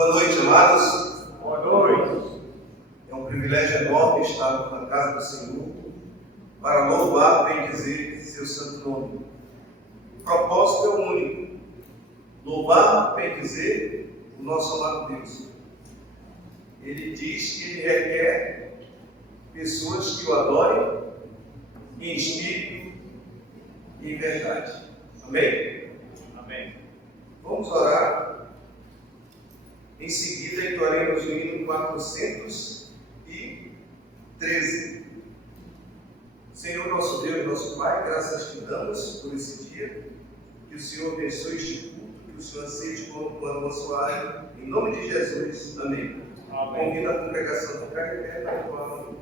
Boa noite, amados. Boa noite. É um privilégio enorme estar na casa do Senhor para louvar, bendizer seu santo nome. O propósito é o único: louvar, bendizer o nosso amado Deus. Ele diz que ele requer pessoas que o adorem em espírito e em verdade. Amém? Amém. Vamos orar. Em seguida, entoaremos o hino 413. Senhor nosso Deus e nosso Pai, graças te damos por esse dia. Que o Senhor abençoe este culto, que o Senhor aceite como plano abençoado. Em nome de Jesus. Amém. Amém. Convido a congregação a ficar em pé para entoar o hino.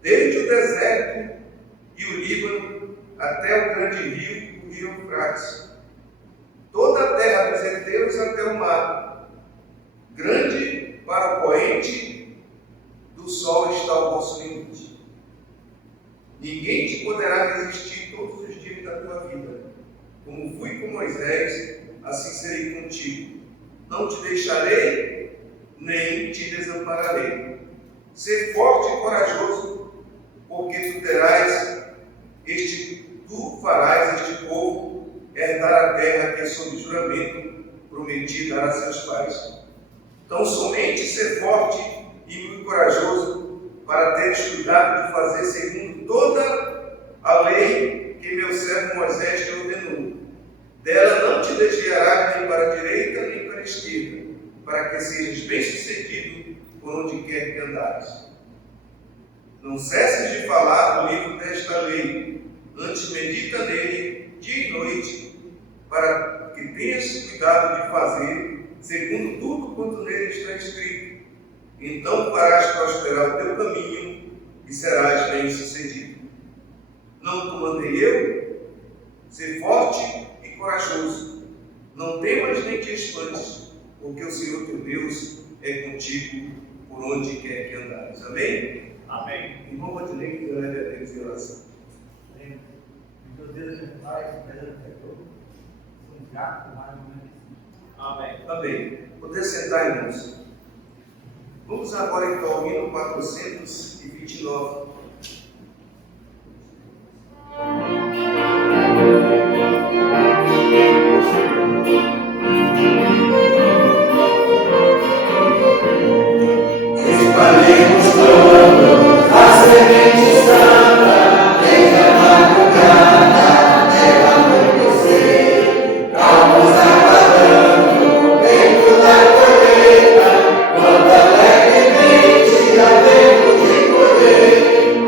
Desde o deserto e o Líbano até o grande rio, o rio Eufrates, toda a terra dos heteus até o mar, grande para o poente do sol está o vosso limite. Ninguém te poderá resistir todos os dias da tua vida. Como fui com Moisés, assim serei contigo. Não te deixarei, nem te desampararei. Ser forte e corajoso, porque tu farás este povo herdar a terra que é sob juramento prometi dar a seus pais. Então, somente ser forte e muito corajoso para teres cuidado de fazer segundo toda a lei que meu servo Moisés te ordenou. Dela não te desviarás nem para a direita nem para a esquerda, para que sejas bem-sucedido por onde quer que andares. Não cesses de falar do livro desta lei, antes medita nele dia e noite, para que tenhas cuidado de fazer segundo tudo quanto nele está escrito. Então farás prosperar o teu caminho e serás bem-sucedido. Não te mandei eu? Ser forte e corajoso. Não temas nem te espantes, porque o Senhor teu Deus é contigo por onde quer que andares. Amém? Amém. Irmão Rodinei, que leve a Deus em oração. Amém. Meu Deus, meu Pai, Pedro Pecador, sou um gato, mais ou menos. Amém. Amém. Poder sentar, irmãos. Vamos agora então ao hino 429. Espalhemos todos a semente santa, desde a madrugada até o anoitecer. Calmos aguardando dentro da colheita, quando alegremente havemos de colher,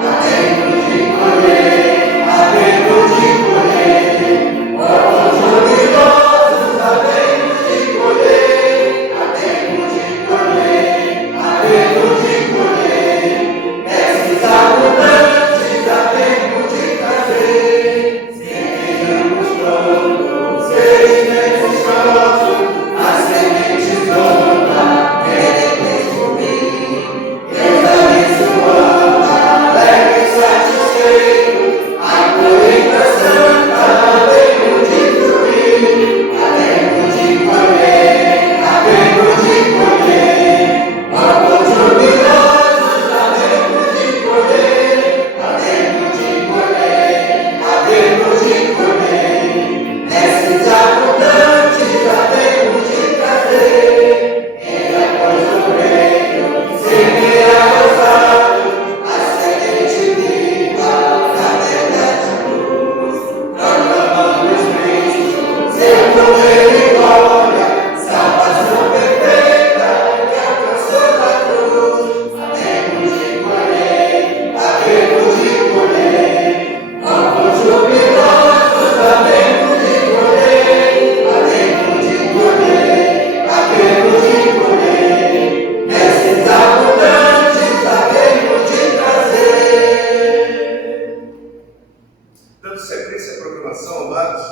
havemos de colher, havemos de colher. Povos jubilosos, havemos de colher, havemos de colher, havemos de colher. Esses abundantes havemos de trazer. Sejamos prontos, sejamos prontos, as sementes nova queremos subir. Deus abençoando, alegre e satisfeito, a colheita santa havemos de fluir, havemos de colher, havemos de colher. Povos jubilosos, havemos de colher, havemos de colher, havemos de colher. Esses abundantes havemos de trazer. Ele após o reino, semear aos altos, a semente viva da verdade e luz. Proclamamos Cristo, seu poder e glória, salvação perfeita que alcançou a cruz. Havemos de colher, havemos de colher. Povos jubilosos, havemos de colher, havemos de colher, havemos de colher. Esses abundantes havemos de trazer. Dando sequência à programação, amados,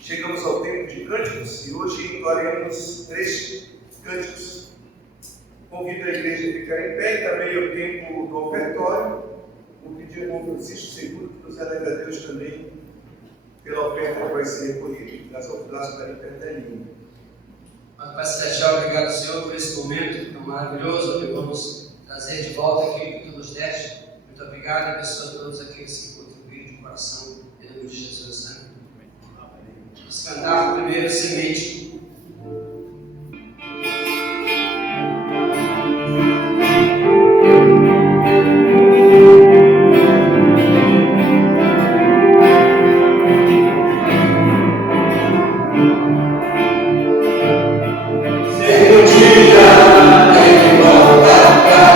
chegamos ao tempo de cânticos e hoje entoaremos 3 cânticos. Convido a igreja a ficar em pé e também ao tempo do ofertório. Vou pedir ao irmão Francisco Seguro que nos eleve a Deus também pela oferta que vai ser recolhida. As ofertas estarem perto. Mas, Pai Celestial, obrigado, Senhor, por esse momento tão maravilhoso, que vamos trazer de volta aquilo que tu nos deste. Muito obrigado e abençoa todos aqueles que contribuíram de coração, em nome de Jesus. Amém. Vamos cantar o primeiro semente.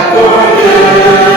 Colher,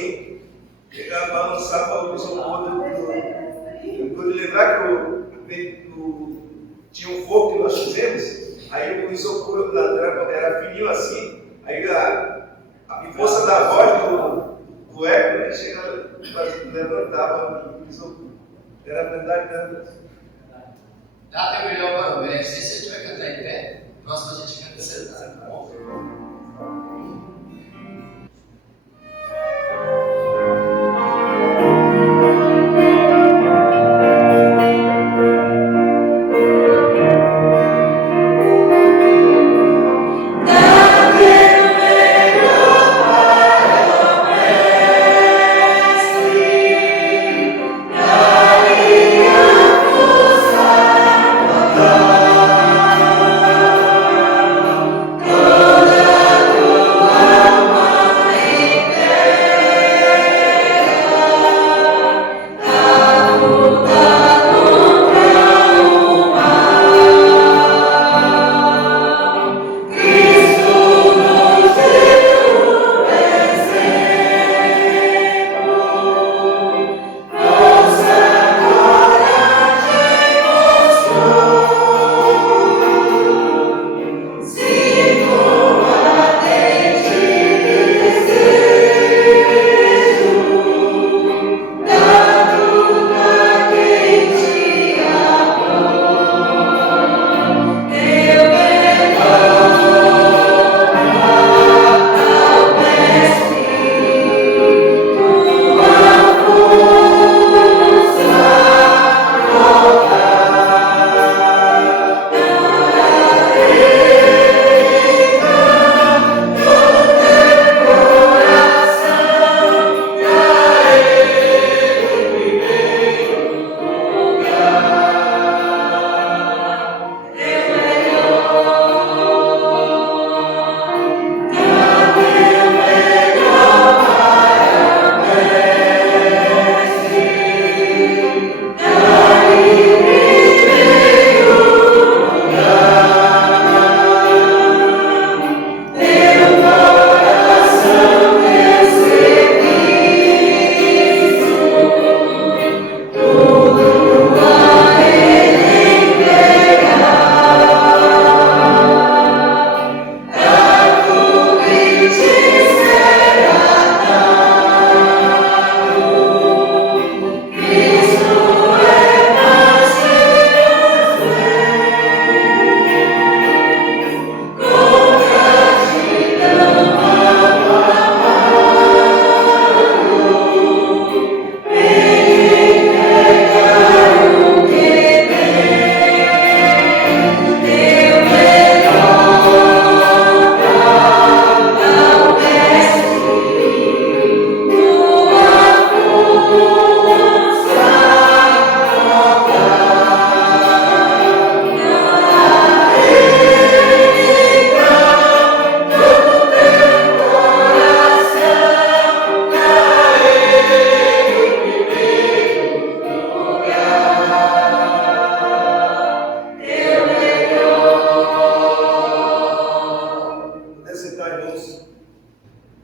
assim, chegava a balançar o isopor quando lembrar que tinha um fogo que nós fizemos, aí o isopor era fininho assim, aí a força da voz do eco, né, chegava, levantava o isopor. Era verdade, né? Dá até melhor para o mestre. Se você tiver cantar em pé, próximo a gente canta sentado, tá bom?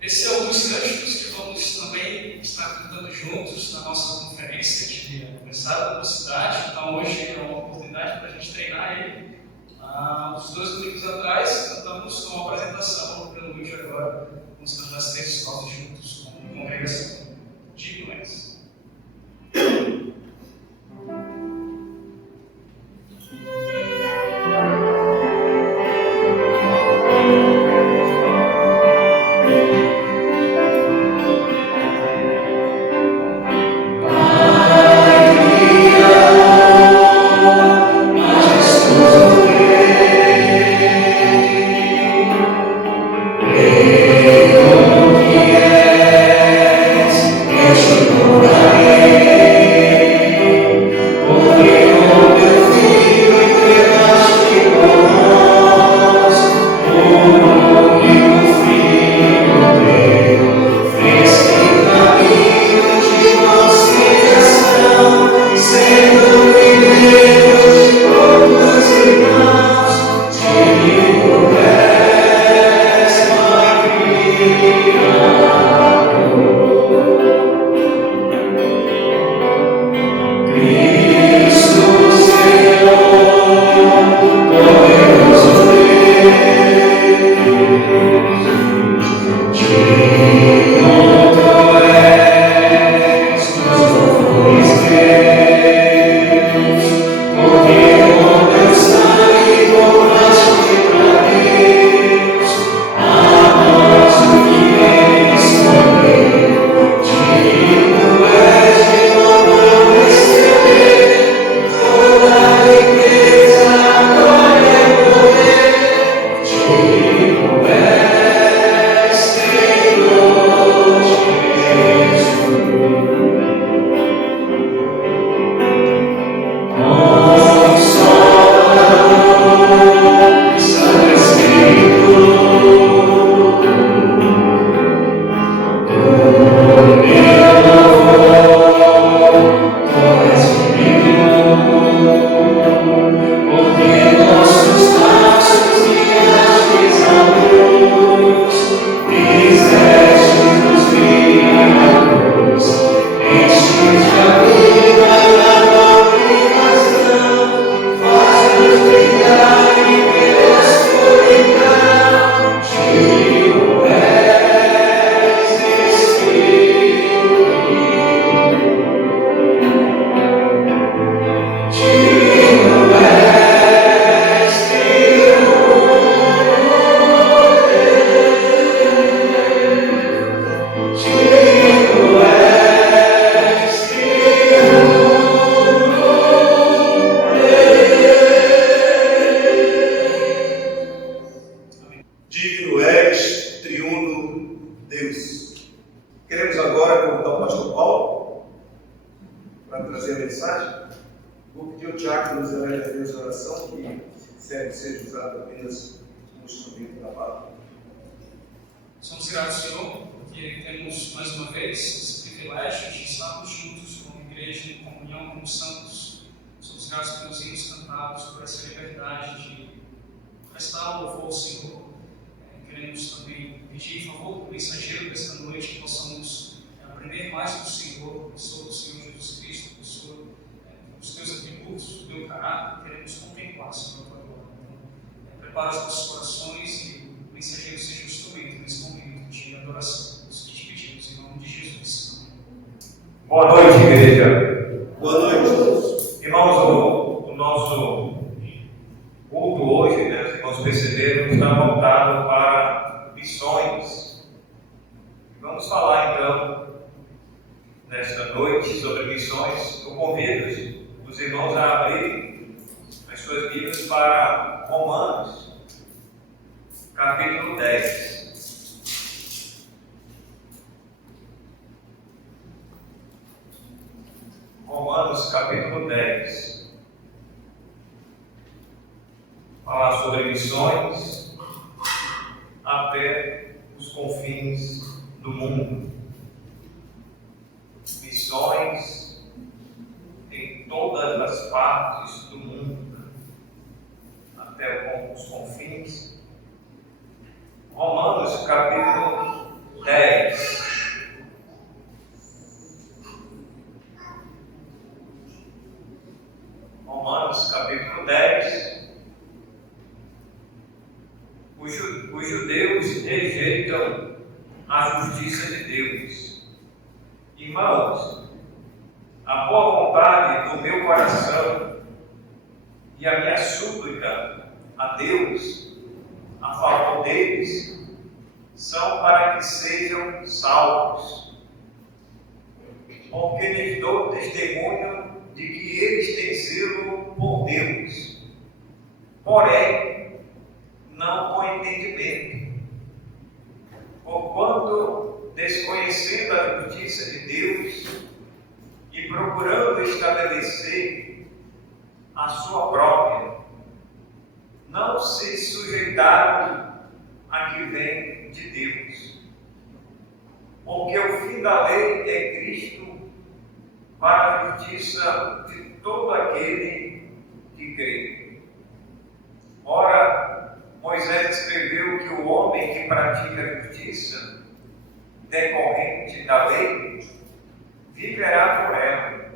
Esses são alguns cânticos que vamos também estar cantando juntos na nossa conferência de aniversário da cidade. Então hoje é uma oportunidade para a gente treinar ele. Uns 2 domingos atrás cantamos com uma apresentação no prelúdio agora. Vamos cantar as 3 estrofes juntos com a congregação. Digo mais. Deus convidar o pastor Paulo para trazer a mensagem. Vou pedir ao Tiago que nos elege a Deus a oração, que serve seja usado apenas como instrumento da palavra. Somos gratos, Senhor, porque temos mais uma vez esse privilégio de estarmos juntos como igreja, em comunhão como santos. Somos gratos pelos hinos cantados, por essa liberdade de prestar louvor ao Senhor. Queremos também pedir em favor do mensageiro desta noite que possamos aprender mais do Senhor, sobre o Senhor Jesus Cristo, sobre os teus atributos, o teu caráter. Queremos contemplar, Senhor, a tua glória. Então, prepara os nossos corações e o mensageiro seja o instrumento nesse momento de adoração. Nós te pedimos em nome de Jesus. Boa noite, igreja. Boa noite a todos. Irmãos, o nosso culto hoje, né, os irmãos perceberam, está voltado para missões. Vamos falar então, nesta noite, sobre missões. Eu convido os irmãos a abrirem as suas Bíblias para Romanos, capítulo 10. Romanos, capítulo 10. Falar sobre missões até os confins do mundo. Missões em todas as partes do mundo, até os confins. Romanos, capítulo 10. Romanos, capítulo 10. Os judeus rejeitam a justiça de Deus. Irmãos, a boa vontade do meu coração e a minha súplica a Deus a favor deles são para que sejam salvos. Porque lhes dou testemunho de que eles têm zelo por Deus, porém não com entendimento. Porquanto, desconhecendo a justiça de Deus e procurando estabelecer a sua própria, não se sujeitaram a que vem de Deus. Porque o fim da lei é Cristo para a justiça de todo aquele que crê. Ora, Moisés escreveu que o homem que pratica a justiça decorrente da lei viverá por ela.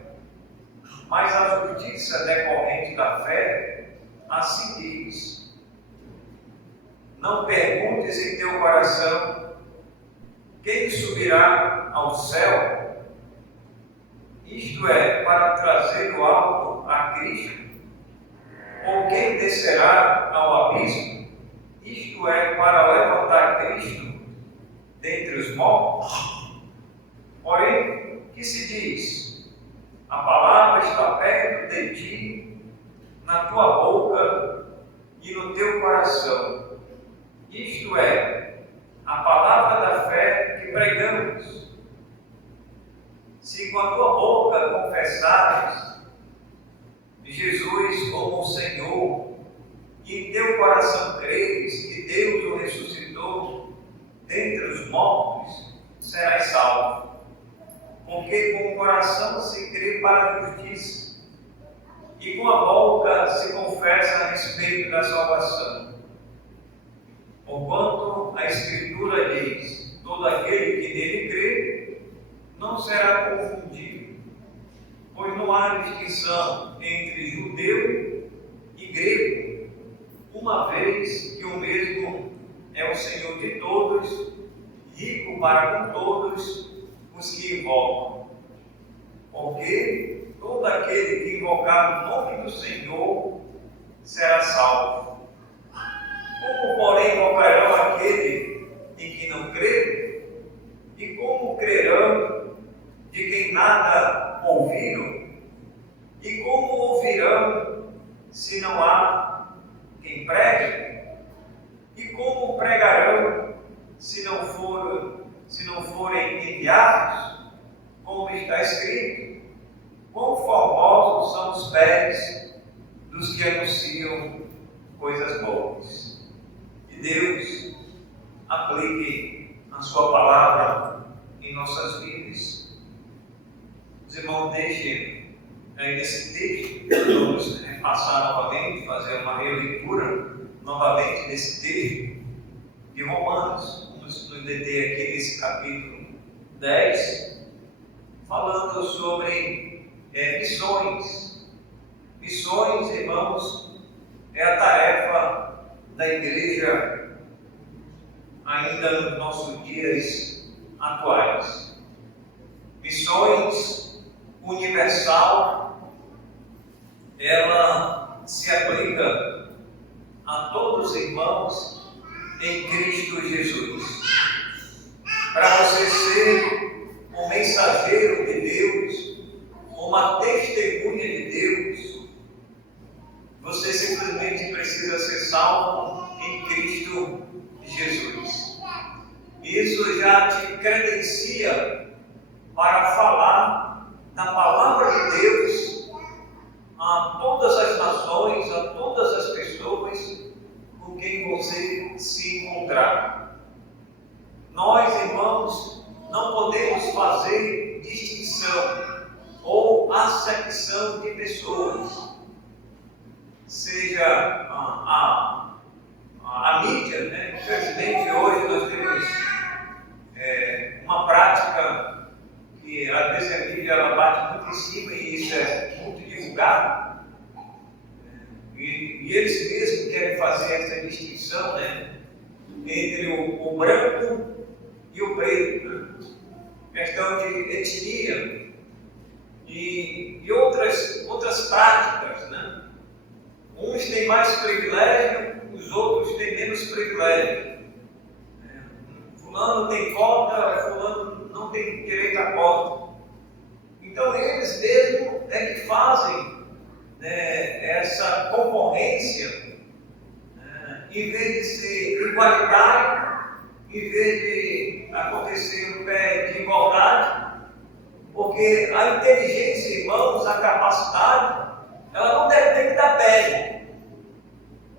Mas a justiça decorrente da fé, assim diz: não perguntes em teu coração quem subirá ao céu, isto é, para trazer do alto a Cristo, ou quem descerá ao abismo, isto é, para levantar Cristo dentre os mortos. Porém, que se diz? A palavra está perto de ti, na tua boca e no teu coração. Isto é, a palavra da fé que pregamos. Se com a tua boca confessares Jesus como o Senhor, e em teu coração creres que Deus o ressuscitou dentre os mortos, serás salvo. Porque com o coração se crê para a justiça, e com a boca se confessa a respeito da salvação. Porquanto a Escritura diz: todo aquele que nele crê não será confundido, pois não há distinção entre judeu e grego, uma vez que o mesmo é o Senhor de todos, rico para com todos os que invocam. Porque todo aquele que invocar o nome do Senhor será salvo. Como, porém, invocarão aquele em que não crê? E como crerão de quem nada ouviram? E como ouvirão se não há quem pregue? E como pregarão se não forem enviados? está escrito: quão formosos são os pés dos que anunciam coisas boas. Que Deus aplique a sua palavra em nossas vidas. Os irmãos, deixem aí nesse texto, vamos repassar novamente, fazer uma releitura novamente desse texto de Romanos. Vamos nos deter aqui nesse capítulo 10, falando sobre missões. Missões, irmãos, é a tarefa da igreja ainda nos nossos dias atuais. Missões universal, ela se aplica a todos os irmãos em Cristo Jesus. Para você ser um mensageiro de Deus, uma testemunha de Deus, você simplesmente precisa ser salvo em Cristo Jesus. Isso já te credencia para falar da palavra de Deus a todas as nações, a todas as pessoas com quem você se encontrar. Nós, irmãos, não podemos fazer distinção ou acepção de pessoas. Seja a mídia, né? Infelizmente hoje nós temos uma prática que às vezes a mídia ela bate muito em cima e isso é muito divulgado. E eles mesmos querem fazer essa distinção, né? Entre o branco e o preto, né? Questão de etnia e outras práticas, né? Uns têm mais privilégio, os outros têm menos privilégio. Fulano tem cota, fulano não tem direito à cota. Então eles mesmos é que fazem, né, essa concorrência, em vez de ser igualitário, em vez de acontecer um pé de igualdade, porque a inteligência, irmãos, a capacidade, ela não depende da pele.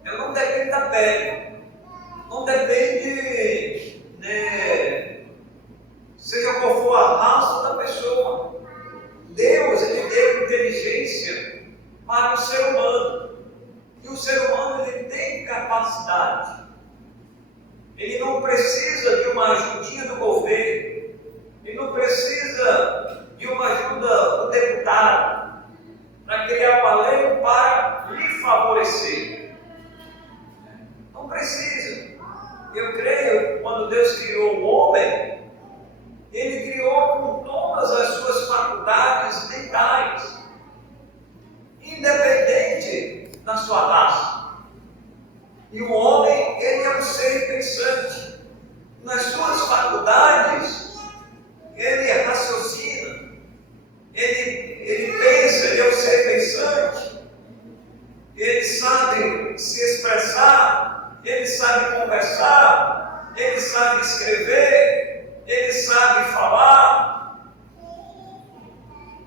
Ela não depende da pele. Não depende, né, seja qual for a raça da pessoa. Deus, ele deu inteligência para o ser humano. E o ser humano, ele tem capacidade. Ele não precisa de uma ajudinha do governo. Ele não precisa de uma ajuda do deputado para criar uma lei para lhe favorecer. Não precisa. Eu creio, quando Deus criou o homem, Ele criou com todas as suas faculdades mentais, independente da sua raça. E o homem, ele é um ser pensante. Nas suas faculdades, ele raciocina, ele pensa, ele é um ser pensante, ele sabe se expressar, ele sabe conversar, ele sabe escrever, ele sabe falar,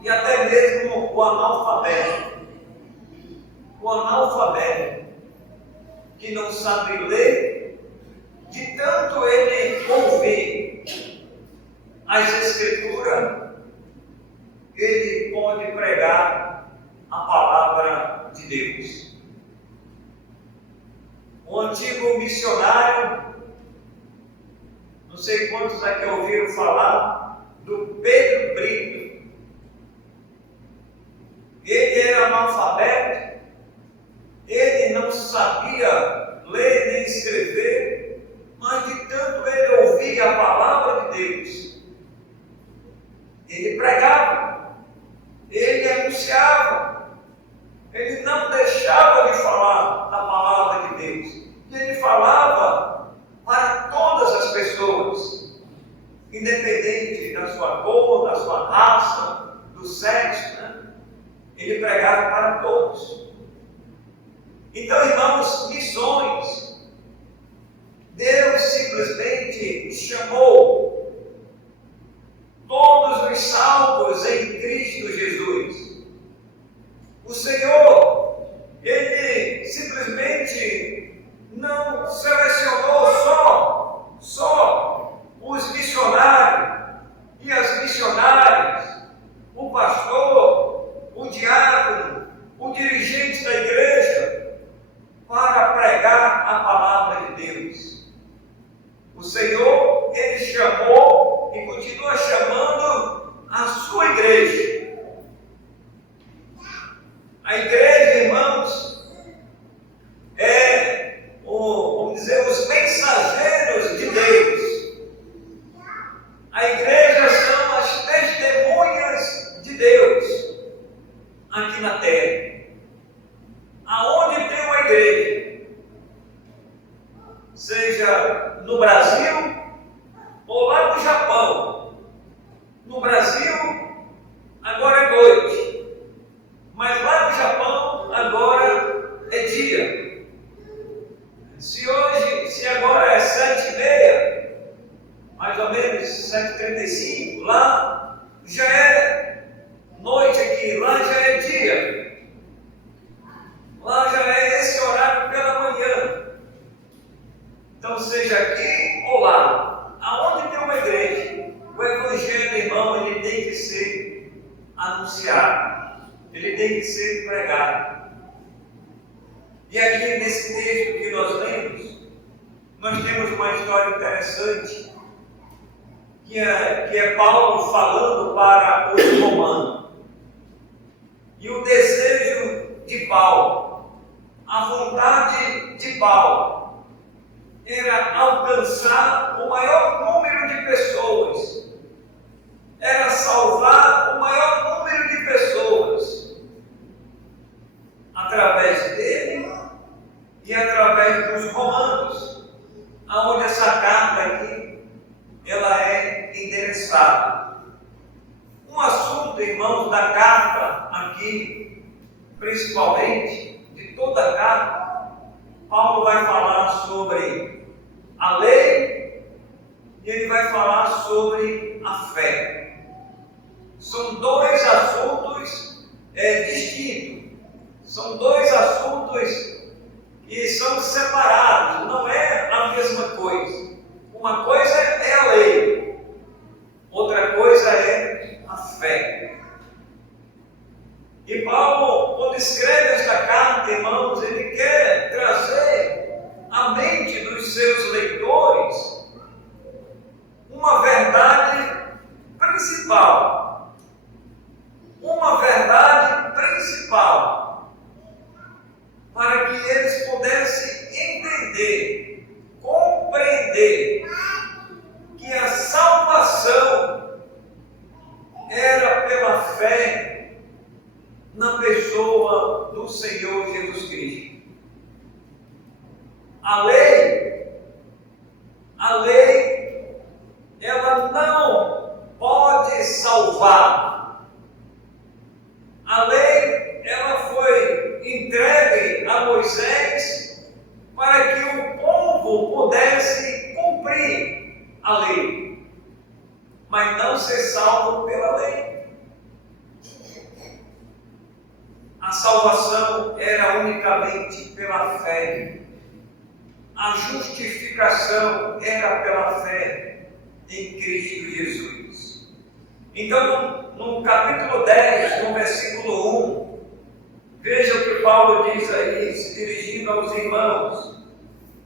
e até mesmo o analfabeto. O analfabeto que não sabe ler, de tanto ele ouvir as Escrituras, ele pode pregar a palavra de Deus. O antigo missionário, não sei quantos aqui ouviram falar do Pedro Brito. Ele era analfabeto, ele não sabia ler nem escrever, mas de tanto ele ouvia a palavra de Deus, ele pregava, ele anunciava, ele não deixava de falar da palavra de Deus, e ele falava para todas as pessoas, independente da sua cor, da sua raça, do sexo, né? Ele pregava para todos. Então, irmãos, missões, Deus simplesmente chamou todos os salvos em igreja. A igreja, irmãos, é, vamos dizer, os mensageiros de Deus. A igreja são as testemunhas de Deus aqui na terra. Aonde tem uma igreja, seja no Brasil ou lá no Japão. No Brasil, agora é noite, mas lá no Japão, agora é dia. Se agora é 7h30, mais ou menos 7h35, lá já é noite aqui, lá já é dia. Lá já é esse horário pela manhã. Então, seja aqui ou lá, aonde tem uma igreja, o Evangelho, irmão, ele tem que ser anunciado, ele tem que ser pregado. E aqui nesse texto que nós lemos, nós temos uma história interessante, que é Paulo falando para os romanos. E o desejo de Paulo, a vontade de Paulo, era alcançar o maior número de pessoas, era salvar o maior número de pessoas, através dele e através dos romanos, aonde essa carta aqui, ela é endereçada. Um assunto, irmãos, da carta aqui, principalmente, de toda a carta, Paulo vai falar sobre a lei e ele vai falar sobre a fé. São dois assuntos distintos, são dois assuntos que são separados, não é a mesma coisa. Uma coisa é a lei, outra coisa é a fé. E Paulo, quando escreve esta carta, irmãos, ele quer trazer à mente dos seus leitores uma verdade principal. Uma verdade principal, para que eles pudessem entender, compreender que a salvação era pela fé na pessoa do Senhor Jesus Cristo. A lei, ela não pode salvar. A lei, ela foi entregue a Moisés para que o povo pudesse cumprir a lei, mas não ser salvo pela lei. A salvação era unicamente pela fé. A justificação era pela fé em Cristo Jesus. Então, no capítulo 10, no versículo 1, veja o que Paulo diz aí, se dirigindo aos irmãos.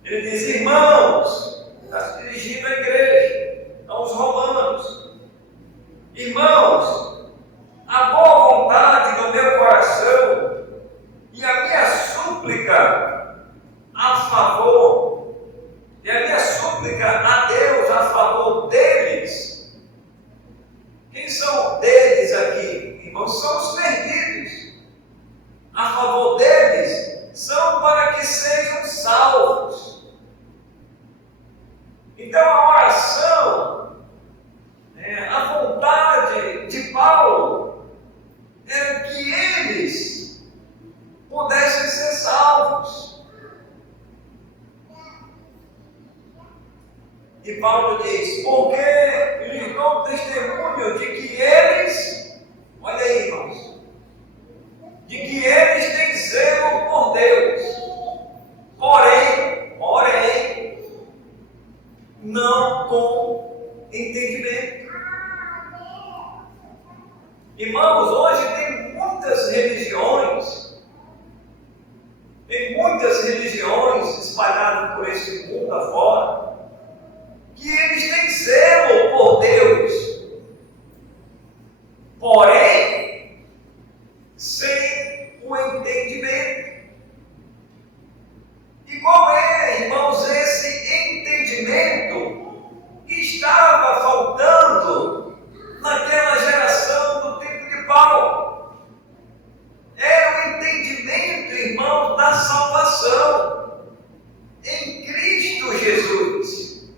Ele diz: irmãos, está se dirigindo à igreja, aos romanos. Irmãos, a boa vontade do meu coração e a minha súplica a favor, e a minha súplica a Deus a favor deles. Quem são deles aqui, irmãos? São os perdidos. A favor deles são para que sejam salvos. Então a oração, a vontade de Paulo era que eles pudessem ser salvos. E Paulo diz: porque lhes dou testemunho de que eles, olha aí, irmãos, de que eles têm zelo por Deus, porém, não com entendimento. Irmãos, hoje tem muitas religiões espalhadas por esse mundo afora, que eles têm zelo por Deus, porém, sem o entendimento. E qual é, irmãos, esse entendimento que estava faltando naquela geração do tempo de Paulo? Era o entendimento, irmão, da salvação em Cristo Jesus.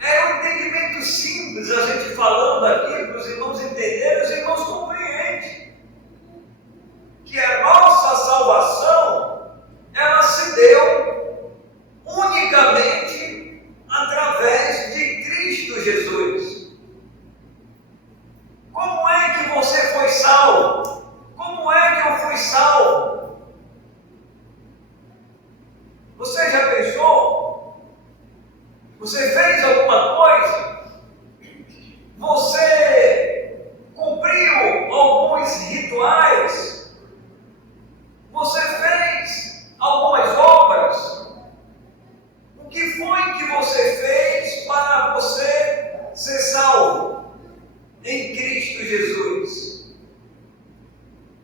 Era um entendimento simples, a gente falando aqui para os irmãos entenderem, os irmãos compreendem que a nossa salvação, ela se deu unicamente através de Cristo Jesus. Como é que você foi salvo? Como é que eu fui salvo? Você já pensou? Você fez alguma coisa? Você cumpriu alguns rituais? Você fez algumas obras? O que foi que você fez para você ser salvo em Cristo Jesus?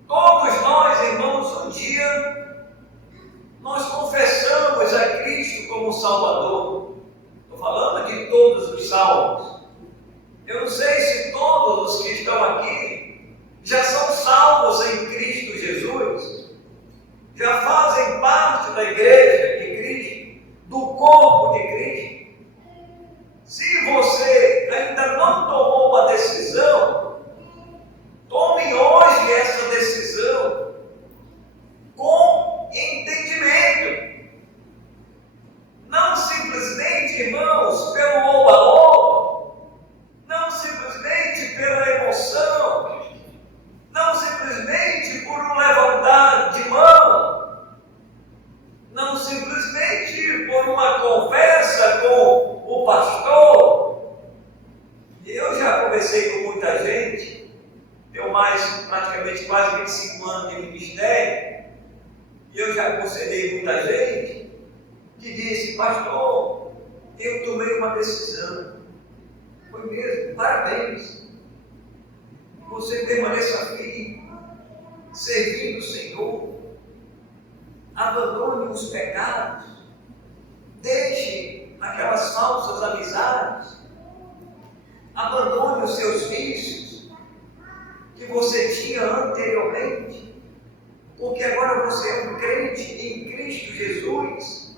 Todos nós, irmãos, um dia nós confessamos a Cristo como Salvador. Estou falando de todos os salvos. Eu não sei se todos os que estão aqui já são salvos em Cristo Jesus, já fazem parte da igreja de Cristo, do corpo de Cristo. Se você ainda não tomou uma decisão, tome hoje essa decisão com entendimento. Não simplesmente, irmãos, pelo oba-oba, não simplesmente pela emoção, não simplesmente por um levantar de mão, não simplesmente por uma conversa com o pastor. Eu já conversei com muita gente, tenho praticamente quase 25 anos de ministério, e eu já aconselhei muita gente que disse: pastor, eu tomei uma decisão. Foi mesmo, parabéns. Você permaneça firme, servindo o Senhor, abandone os pecados, deixe aquelas falsas amizades, abandone os seus vícios que você tinha anteriormente, porque agora você é um crente em Cristo Jesus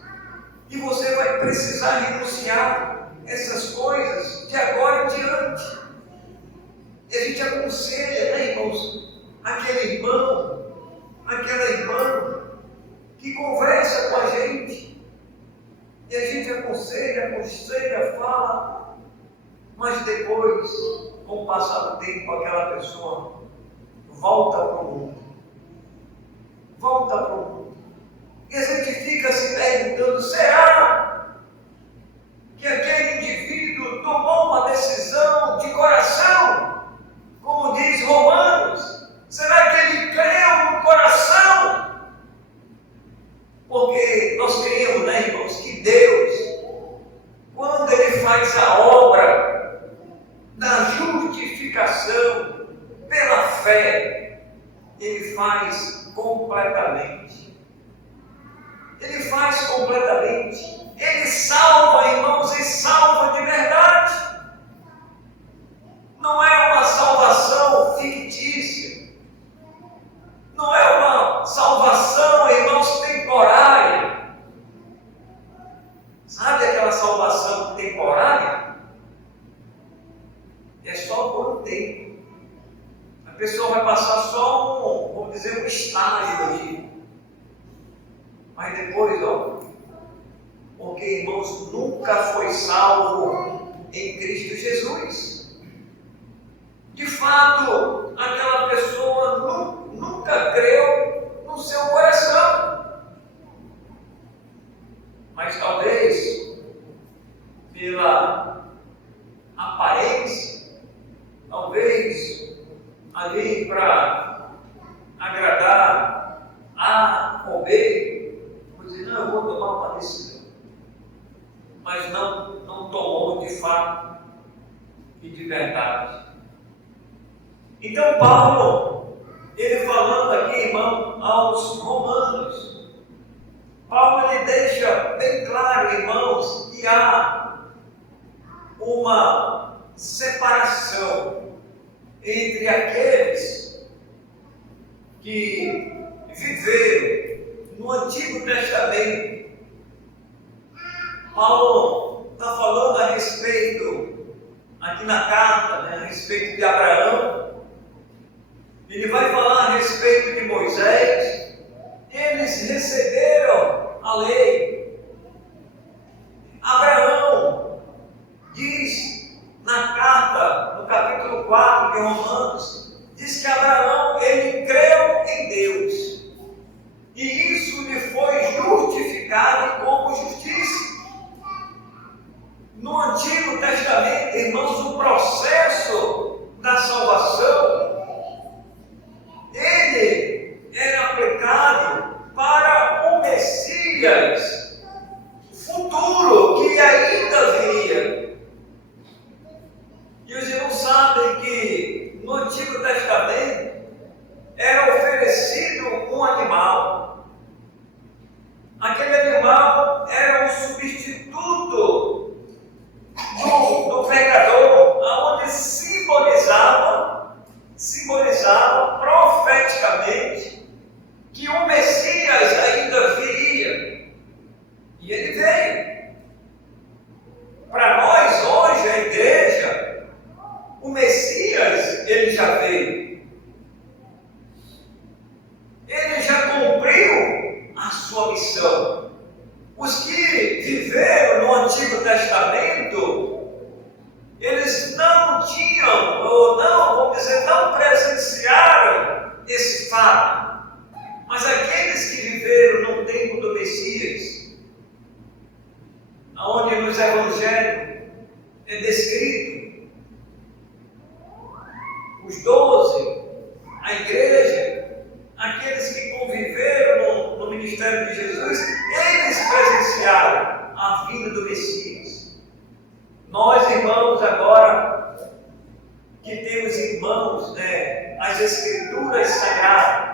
e você vai precisar renunciar essas coisas de agora em diante. E a gente aconselha, né, irmãos, aquele irmão, aquela irmã que conversa com a gente, e a gente aconselha, fala, mas depois, com o passar do tempo, aquela pessoa volta para o mundo. Volta para o mundo. E a gente fica se perguntando: será que aquele indivíduo tomou uma decisão de coração? Como diz Romanos, será que ele creu no coração? Porque nós cremos, né, irmãos, que Deus, quando Ele faz a obra da justificação pela fé, Ele faz completamente. Ele faz completamente. Ele salva, irmãos, e salva de verdade. Não é uma salvação fictícia. Não é uma salvação, irmãos, temporária. Sabe aquela salvação temporária? É só por um tempo. A pessoa vai passar só vamos dizer, um estágio ali. Mas depois, porque, irmãos, nunca foi salvo em Cristo Jesus. De fato, aquela pessoa nunca creu no seu coração. Mas talvez, pela aparência, talvez ali para agradar A ou B, vou dizer: não, eu vou tomar uma decisão. Mas não tomou de fato. e de verdade. Então Paulo, ele falando aqui, irmão, aos romanos, Paulo ele deixa bem claro, irmãos, que há uma separação entre aqueles que viveram no Antigo Testamento. Paulo está falando a respeito, aqui na carta, a respeito de Abraão. Ele vai falar a respeito de Moisés. Eles receberam a lei. Abraão diz na carta, no capítulo 4 de Romanos, diz que Abraão, ele creu em Deus. E isso lhe foi justificado como justiça. No Antigo Testamento, irmãos, o processo da salvação, ele era aplicado para o Messias futuro que ainda viria. E os irmãos sabem que no Antigo Testamento era oferecido um animal. Aquele animal era um substituto do pecador, onde simbolizava profeticamente que o Messias ainda viria. E ele veio. Para nós hoje, a igreja, o Messias, ele já veio. Ele já cumpriu a sua missão. Os que viveram no Antigo Testamento, eles não tinham, ou não, vamos dizer, não presenciaram esse fato. Mas aqueles que viveram no tempo do Messias, onde nos Evangelhos é descrito os 12, a igreja, aqueles que conviveram no ministério de Jesus, eles presenciaram a vinda do Messias. Nós, irmãos, agora que temos irmãos, as Escrituras Sagradas,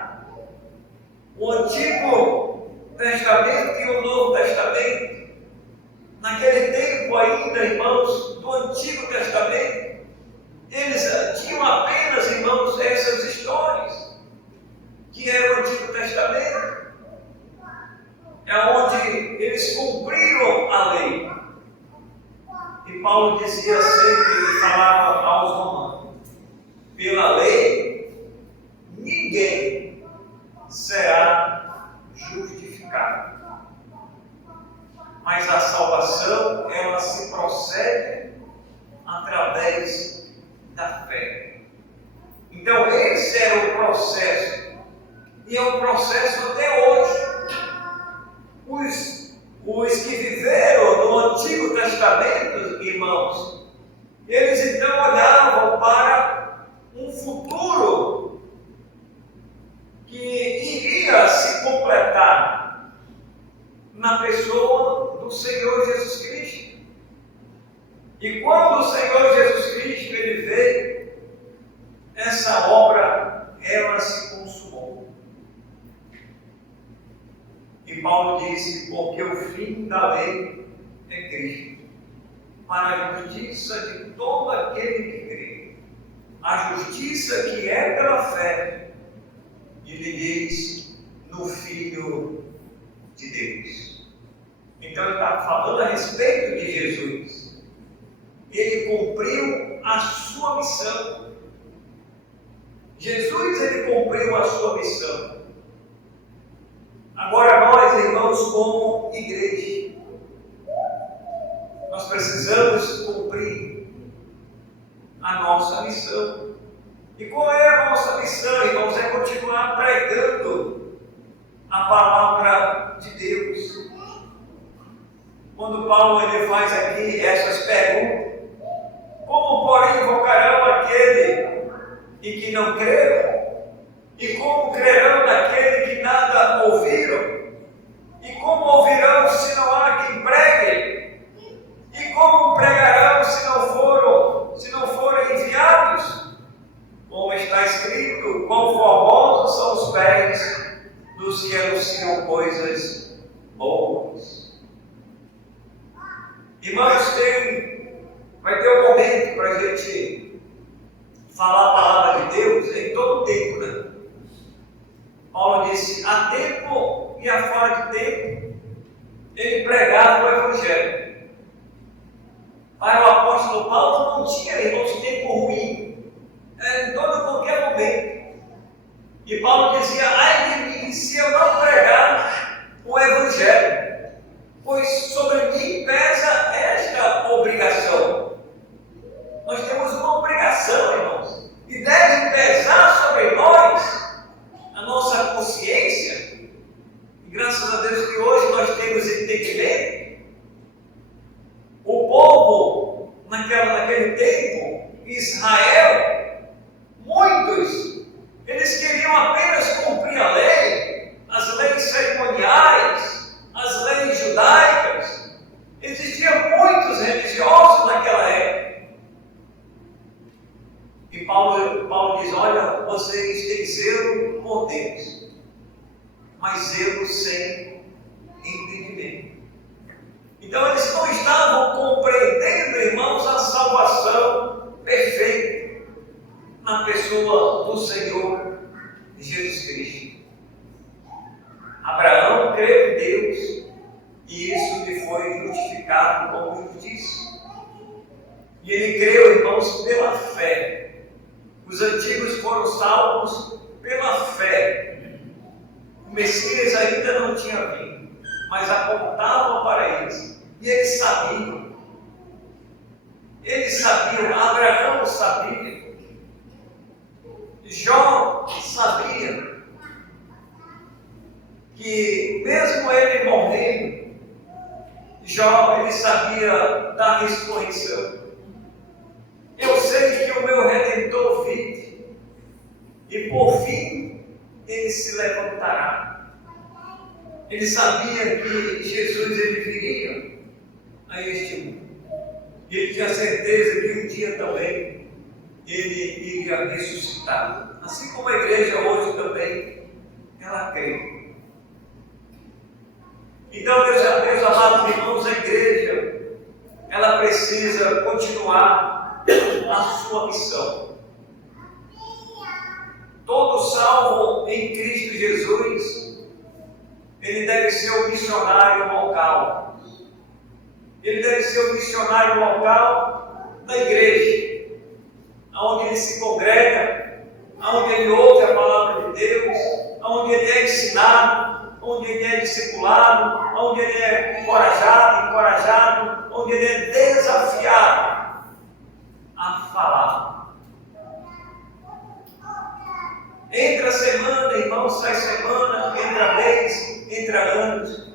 o Antigo Testamento e o Novo Testamento, naquele tempo ainda, irmãos, do Antigo Testamento, eles tinham apenas, irmãos, essas histórias, que era o Antigo Testamento, é onde eles cumpriram a lei. E Paulo dizia sempre, ele falava aos romanos, pela lei, ninguém será justificado. Mas a salvação, ela se procede através da fé. Então, esse era o processo. E é um processo até hoje. Os que viveram no Antigo Testamento, irmãos, eles então olhavam para um futuro que iria se completar na pessoa do Senhor Jesus Cristo. E quando o Senhor Jesus Cristo ele veio, essa obra ela se consumou. E Paulo disse, porque o fim da lei é Cristo, para a justiça de todo aquele que crê, a justiça que é pela fé, e lhe diz no Filho de Deus. Então ele está falando a respeito de Jesus. Ele cumpriu a sua missão. Jesus ele cumpriu a sua missão. Agora nós, irmãos, como igreja, nós precisamos cumprir a nossa missão. E qual é a nossa missão, irmãos? É continuar pregando a palavra de Deus. Quando Paulo ele faz aqui essas perguntas, como porém invocarão aquele em que não creram? E como crerão naquele que nada ouviram? E como ouvirão se não há quem pregue? E como pregarão se não for falar a palavra de Deus em todo o tempo, né? Paulo disse, há tempo e há fora de tempo, ele pregava o Evangelho. Para o apóstolo Paulo não tinha, irmãos, tempo ruim, era em todo qualquer momento. E Paulo dizia, ai de mim se eu não pregar o Evangelho, pois sobre mim pesa esta obrigação. Nós temos uma obrigação, irmãos, e deve pesar sobre nós a nossa consciência. E graças a Deus que hoje nós temos entendimento. O povo, naquele tempo, Israel, muitos, eles queriam apenas cumprir a lei, as leis cerimoniais, as leis judaicas. Existiam muitos religiosos naquela época. E Paulo diz, olha, vocês têm zelo por Deus, mas zelo sem entendimento. Então eles não estavam compreendendo, irmãos, a salvação perfeita na pessoa do Senhor Jesus Cristo. Abraão creu em Deus e isso lhe foi justificado como justiça. E ele creu, irmãos, pela fé. Os antigos foram salvos pela fé. O Messias ainda não tinha vindo, mas apontavam para eles. E eles sabiam. Eles sabiam, Abraão sabia. Jó sabia que mesmo ele morrendo, Jó, ele sabia da ressurreição. Eu sei que o meu Redentor vive, e por fim ele se levantará. Ele sabia que Jesus ele viria a este mundo. E ele tinha certeza que um dia também ele iria ressuscitar. Assim como a igreja hoje também, ela crê. Então, meus amados irmãos, a igreja, ela precisa continuar a sua missão. Todo salvo em Cristo Jesus, ele deve ser um missionário local. Ele deve ser um missionário local da igreja, onde ele se congrega, onde ele ouve a palavra de Deus, onde ele é ensinado, onde ele é discipulado, onde ele é encorajado, onde ele é desafiado a falar. Entra a semana, irmão, sai semana, entra mês, entra anos.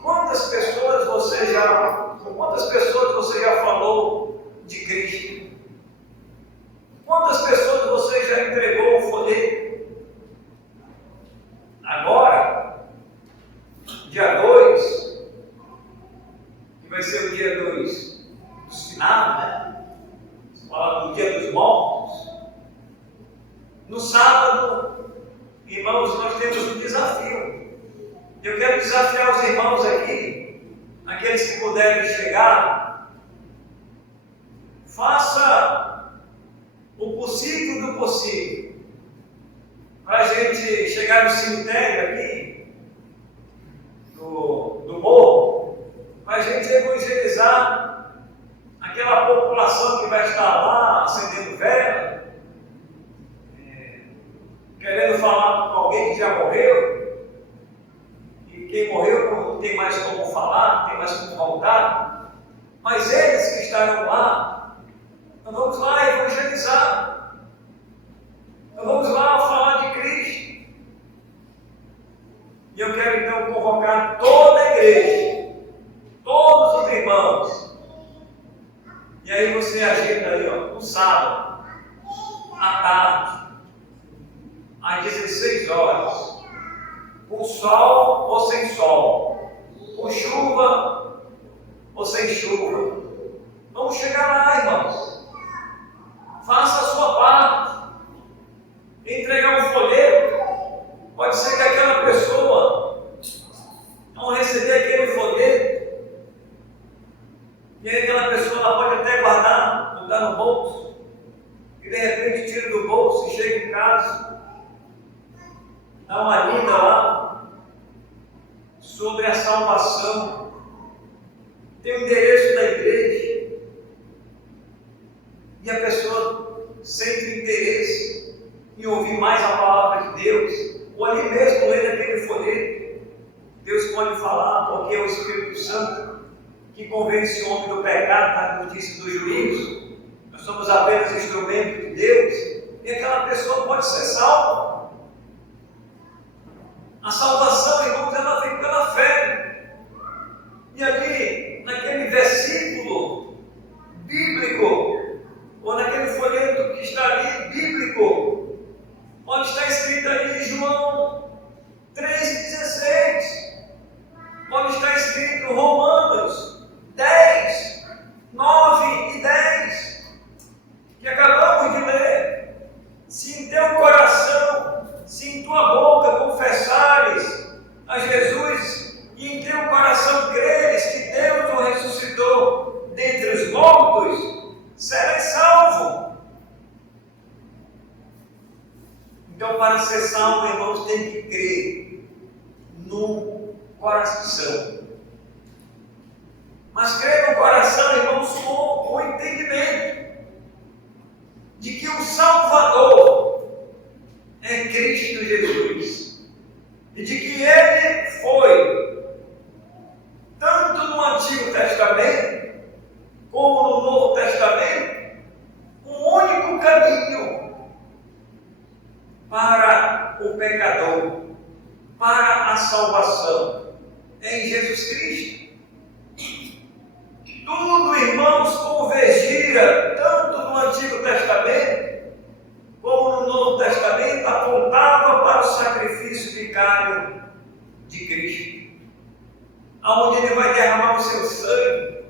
Quantas pessoas você já falou de Cristo? Quantas pessoas você já entregou o folheto? Agora, dia 2, que vai ser o dia 2 dos finados, né? Você fala do dia dos mortos. No sábado, irmãos, nós temos um desafio. Eu quero desafiar os irmãos aqui, aqueles que puderem chegar. Faça o possível do possível para a gente chegar no cemitério aqui, do morro, para a gente evangelizar aquela população que vai estar lá acendendo vela, querendo falar com alguém que já morreu, e quem morreu não tem mais como falar, não tem mais como voltar, mas eles que estarão lá, nós vamos lá evangelizar, nós vamos lá falar de Cristo. E eu quero então convocar toda a igreja, todos os irmãos, e aí você agenda aí, no sábado, à tarde, às 16 horas, com sol ou sem sol, com chuva ou sem chuva. Vamos chegar lá, irmãos. Faça a sua parte. Entregar um folheto. Pode ser que aquela pessoa não receber aquele folheto. E aí aquela pessoa ela pode até guardar, botar no bolso. e de repente tira do bolso e chega em casa, dá uma lida lá sobre a salvação, tem o endereço da igreja, e a pessoa sente interesse em ouvir mais a palavra de Deus, ou ali mesmo lendo aquele folheto, Deus pode falar, porque é o Espírito Santo que convence o homem do pecado, da justiça e do juízo. Nós somos apenas instrumentos de Deus, e aquela pessoa pode ser salva. A salvação, irmãos, ela vem pela fé. E ali, naquele versículo bíblico, ou naquele folheto que está ali, bíblico, onde está escrito ali em João 3,16, onde está escrito Romanos 10, 9 e 10, que acabamos de ler. Se em teu coração, se em tua boca confessares a Jesus, e em teu coração creres que Deus o ressuscitou dentre os mortos, serás salvo. Então, para ser salvo, irmãos, tem que crer no coração. Mas crer no coração, irmãos, com o entendimento de que o Salvador é Cristo Jesus, e de que Ele foi, tanto no Antigo Testamento, como no Novo Testamento, um único caminho para o pecador, para a salvação, é em Jesus Cristo. Tudo, irmãos, convergia, tanto no Antigo Testamento, como no Novo Testamento, apontava para o sacrifício vicário de Cristo, aonde Ele vai derramar o seu sangue,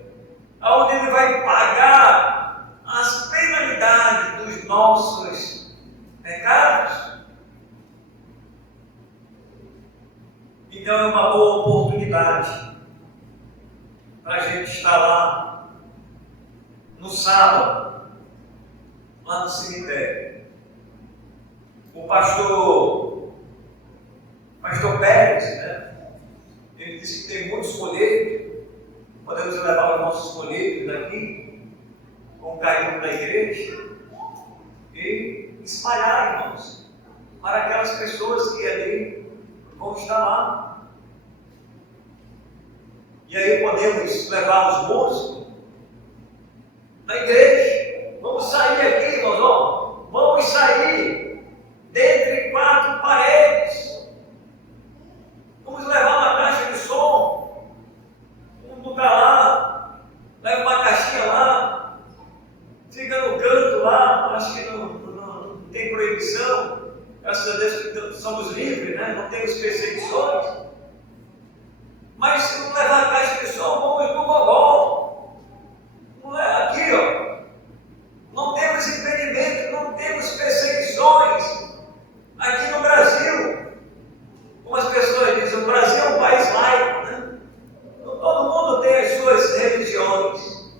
aonde Ele vai pagar as penalidades dos nossos pecados. Então é uma boa oportunidade para a gente estar lá no sábado, lá no cemitério. O pastor Pérez, né? Ele disse que tem muitos folhetos, podemos levar os nossos folhetos daqui, com o carinho da igreja, e espalhar, irmãos, para aquelas pessoas que ali vão estar lá. E aí podemos levar os músicos na igreja. Vamos sair aqui, irmãos, ó. Vamos sair dentre 4 paredes. Vamos levar uma caixa de som. Vamos botar lá. Leva uma caixinha lá. Fica no canto lá. Acho que não tem proibição. Graças a Deus somos livres, né? Não temos perseguições. Mas se não levar a caixa de som, vamos no gogó. Não é aqui, ó. Não temos impedimento, não temos perseguições. Aqui no Brasil, como as pessoas dizem, o Brasil é um país laico, né? Todo mundo tem as suas religiões.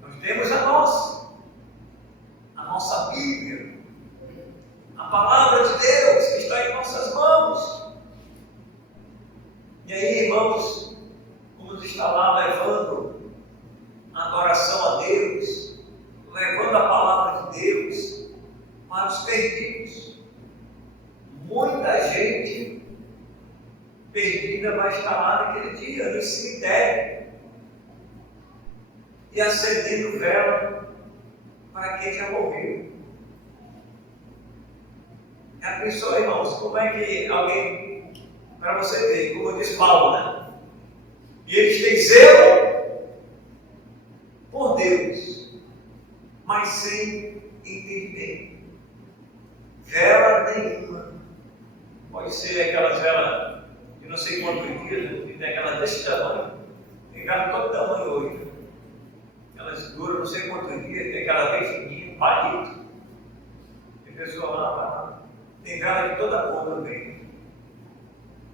Nós temos a nossa Bíblia, a palavra de Deus que está em nossas mãos. E aí, irmãos, vamos estar lá levando a adoração a Deus, levando a palavra de Deus para os perdidos. Muita gente perdida vai estar lá naquele dia, no cemitério, e acendendo vela para quem já morreu. Já pensou, irmãos, como é que alguém... Para você ver, como diz Paulo, né? E eles têm zelo por Deus, mas sem entendimento. Vela nenhuma. Pode ser aquelas velas de não sei quantos dias, né? Tem aquela desse tamanho. Tem aquela de todo tamanho hoje. Né? Elas duram não sei quantos dias, tem aquela bem fininha, um palito. Tem pessoa lá, tem vela de toda cor também.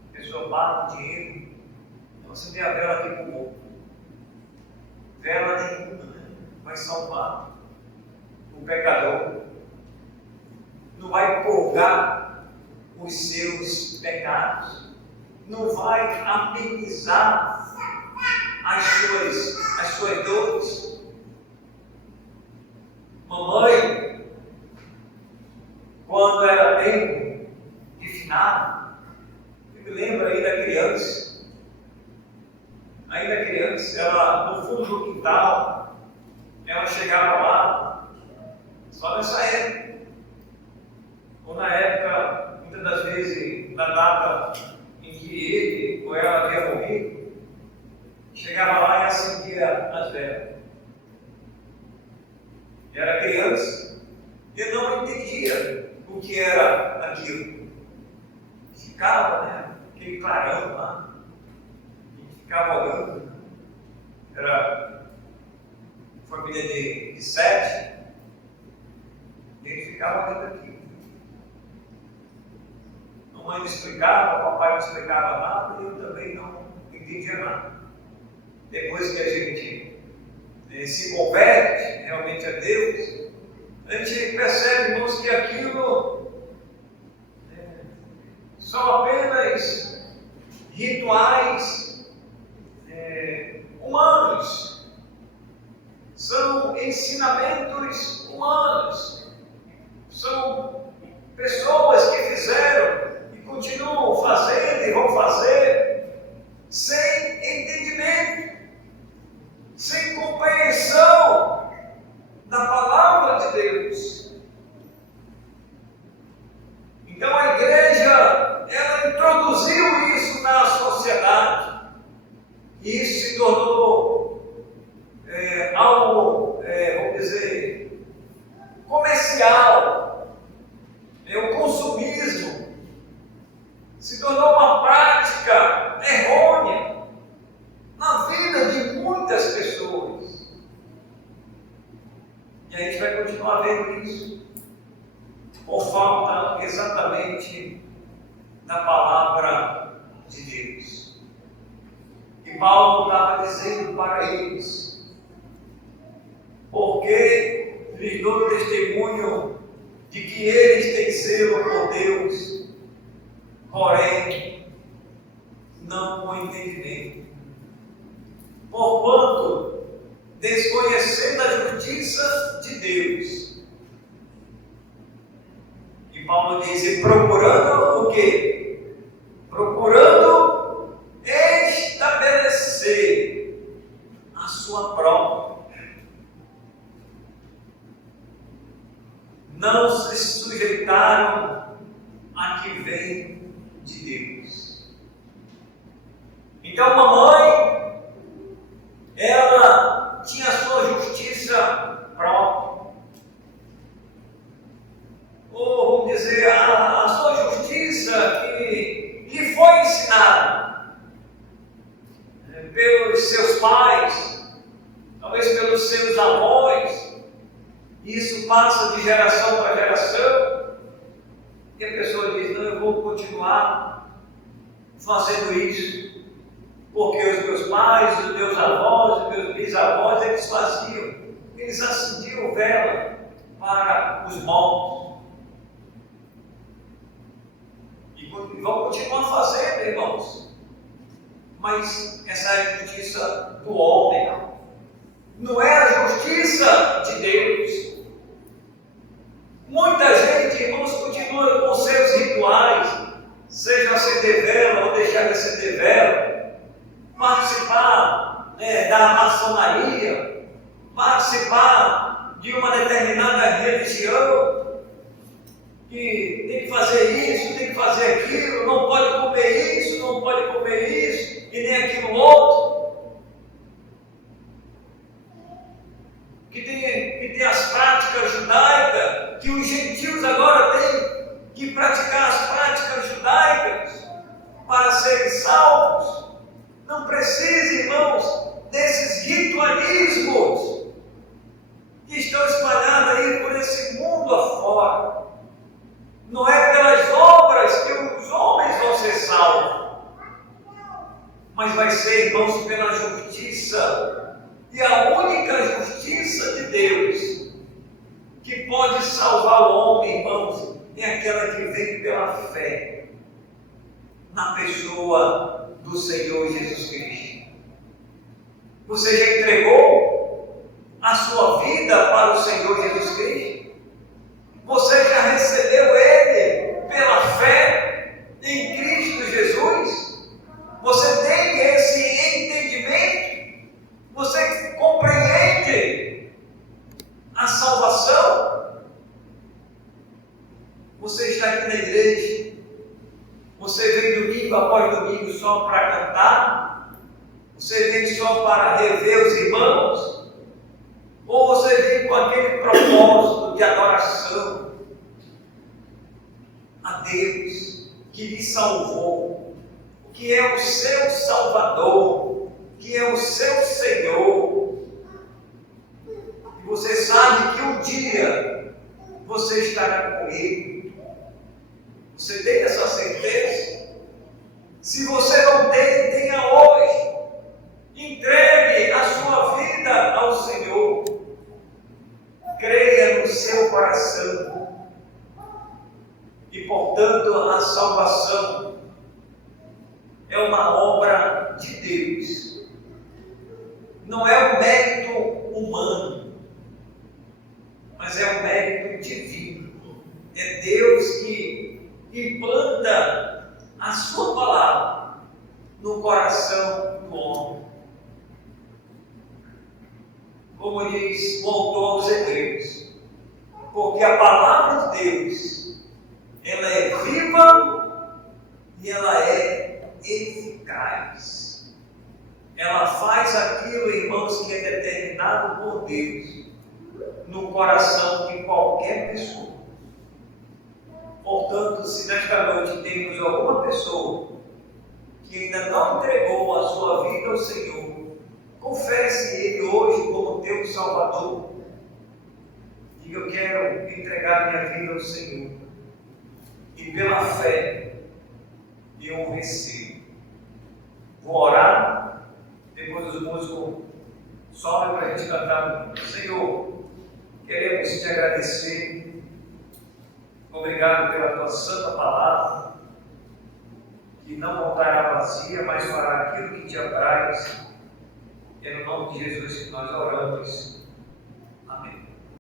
A pessoa paga o dinheiro, você tem a vela aqui com o morro. Vela nenhuma, né? Vai salvar. o pecador, não vai purgar os seus pecados, não vai amenizar as suas dores. Mamãe, quando era tempo de finado, eu me lembro ainda criança, ela no fundo do quintal, ela chegava lá, só nessa época, ou na época, muitas das vezes, na data em que ele ou ela havia morrido, chegava lá e acendia as velas. Eu era criança, eu não entendia o que era aquilo. Ficava, né? Aquele clarão lá, e ficava olhando. Era família de 7, e ele ficava olhando aquilo. A mãe não explicava, o papai não explicava nada, e eu também não entendia nada. Depois que a gente se converte realmente a Deus, a gente percebe, irmãos, que aquilo são apenas rituais humanos, são ensinamentos humanos, são pessoas que fizeram e continuam fazendo e vão fazer sem entendimento, sem compreensão da palavra de Deus. Então a igreja, ela introduziu isso na sociedade, e isso se tornou algo, vamos dizer, comercial. O consumismo se tornou uma prática errônea na vida de muitas pessoas. E a gente vai continuar vendo isso, por falta exatamente da palavra de Deus. E Paulo estava dizendo para eles, porque lhes dou testemunho de que eles têm zelo por Deus, porém não com entendimento. Porquanto, desconhecendo a justiça de Deus. E Paulo diz, procurando o quê? Procurando estabelecer a sua própria. Não se sujeitaram a que vem de Deus. Então, mamãe, ela tinha a sua justiça própria. Ou, vamos dizer, a sua justiça que lhe foi ensinada pelos seus pais, talvez pelos seus avós. Isso passa de geração para geração, e a pessoa diz, não, eu vou continuar fazendo isso, porque os meus pais, os meus avós, os meus bisavós, eles faziam, eles acendiam vela para os mortos. E vão continuar fazendo, irmãos. Mas essa é a justiça do homem, não é a justiça de Deus. Muita gente, irmãos, continua com seus rituais, seja acender vela ou deixar de acender vela, participar da maçonaria, participar de uma determinada religião, que tem que fazer isso, tem que fazer aquilo, não pode comer isso, não pode comer isso, e nem aquilo outro. Que tem as práticas judaicas, que os gentios agora têm que praticar as práticas judaicas para serem salvos. Não precisa, irmãos, desses ritualismos que estão espalhados aí por esse mundo afora. Não é pelas obras que os homens vão ser salvos, mas vai ser, irmãos, pela justiça. E a única justiça de Deus que pode salvar o homem, irmãos, é aquela que vem pela fé na pessoa do Senhor Jesus Cristo. Você já entregou a sua vida para o Senhor Jesus Cristo? Você já recebeu Ele pela fé em Cristo Jesus? Você tem esse entendimento? Você compreende a salvação? Você está aqui na igreja, você vem domingo após domingo só para cantar? Você vem só para rever os irmãos? Ou você vem com aquele propósito de adoração a Deus que lhe salvou, que é o seu Salvador, que é o seu Senhor? E você sabe que um dia você estará com Ele. Você tem essa certeza? Se você não tem, tenha hoje. Entregue a sua vida ao Senhor. Creia no seu coração. E, portanto, a salvação é uma obra de Deus. Não é um mérito humano, mas é um mérito divino. É Deus que implanta a sua palavra no coração do homem. Como diz o autor dos Hebreus, porque a palavra de Deus, ela é viva e ela é eficaz. Ela faz aquilo, irmãos, que é determinado por Deus no coração de qualquer pessoa. Portanto, se nesta noite temos alguma pessoa que ainda não entregou a sua vida ao Senhor, confesse Ele hoje como teu Salvador. Diga: eu quero entregar minha vida ao Senhor. E pela fé eu o recebo. Vou orar, depois os músicos sobem para a gente cantar. Senhor, queremos te agradecer. Obrigado pela tua santa palavra, que não voltará vazia, mas fará aquilo que te apraz. É no nome de Jesus que nós oramos